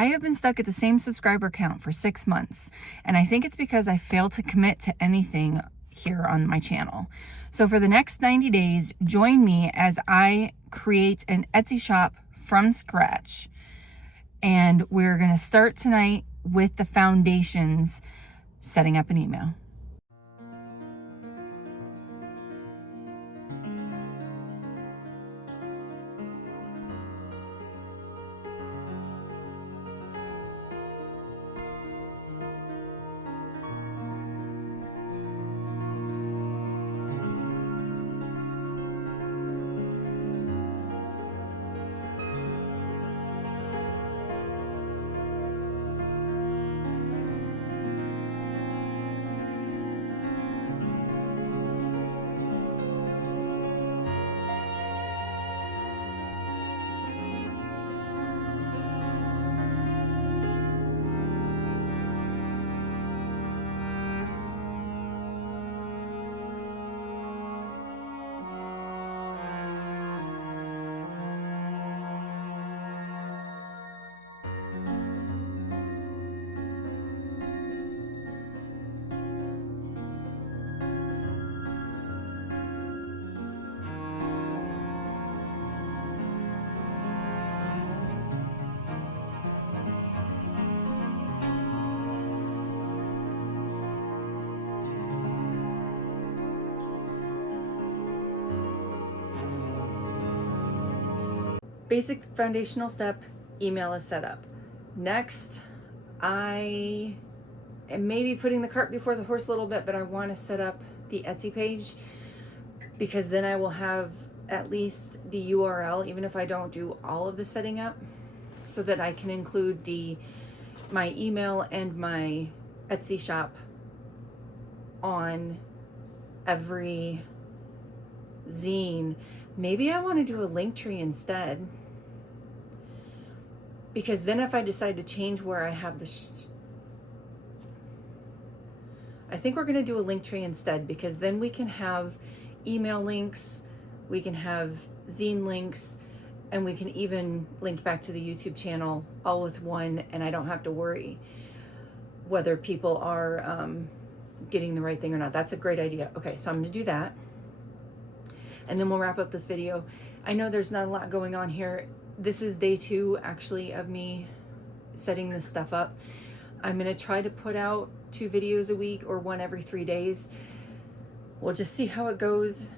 I have been stuck at the same subscriber count for 6 months, and I think it's because I failed to commit to anything here on my channel. So for the next 90 days, join me as I create an Etsy shop from scratch. And we're going to start tonight with the foundations, setting up an email. Basic foundational step, email is set up. Next, I am maybe putting the cart before the horse a little bit, but I want to set up the Etsy page, because then I will have at least the URL, even if I don't do all of the setting up, so that I can include my email and my Etsy shop on every zine. Maybe I want to do a link tree instead, because then if I decide to change where I have I think we're going to do a link tree instead, because then we can have email links, we can have zine links, and we can even link back to the YouTube channel all with one, and I don't have to worry whether people are getting the right thing or not. That's a great idea. Okay, so I'm going to do that, and then we'll wrap up this video. I know there's not a lot going on here. This is day 2 actually of me setting this stuff up. I'm going to try to put out 2 videos a week, or 1 every 3 days. We'll just see how it goes.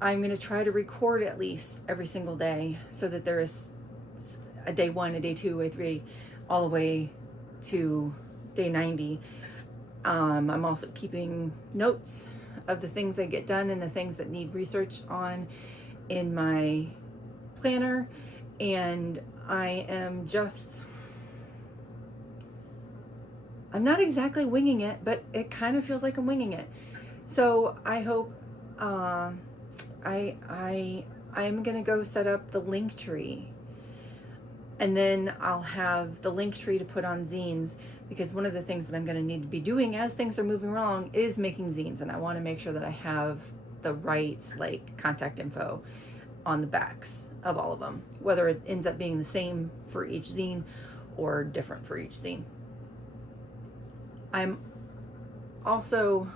I'm going to try to record at least every single day, so that there is a day 1, a day 2, a day 3, all the way to day 90. I'm also keeping notes of the things I get done and the things that need research on in my planner. And I am I'm not exactly winging it, but it kind of feels like I'm winging it. So I hope I am gonna go set up the link tree, and then I'll have the link tree to put on zines, because one of the things that I'm gonna need to be doing as things are moving along is making zines, and I want to make sure that I have the right contact info on the backs of all of them, whether it ends up being the same for each zine or different for each zine. I'm also,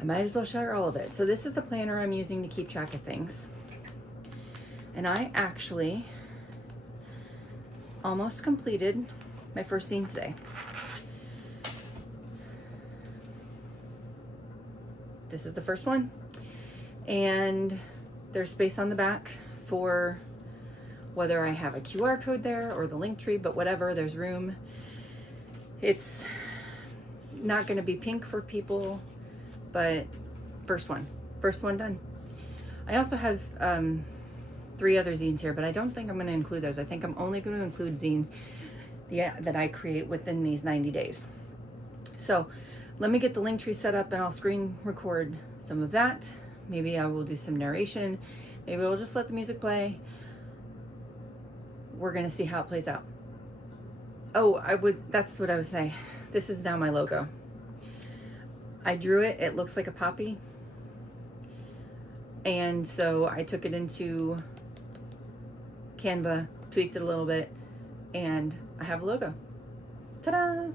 I might as well share all of it. So this is the planner I'm using to keep track of things. And I actually almost completed my first zine today. This is the first one. And there's space on the back for whether I have a QR code there or the link tree, but whatever, there's room. It's not going to be pink for people, but first one done. I also have 3 other zines here, but I don't think I'm going to include those. I think I'm only going to include zines that I create within these 90 days. So let me get the link tree set up, and I'll screen record some of that. Maybe I will do some narration. Maybe we'll just let the music play. We're gonna see how it plays out. Oh, that's what I was saying. This is now my logo. I drew it. It looks like a poppy. And so I took it into Canva, tweaked it a little bit, and I have a logo. Ta-da!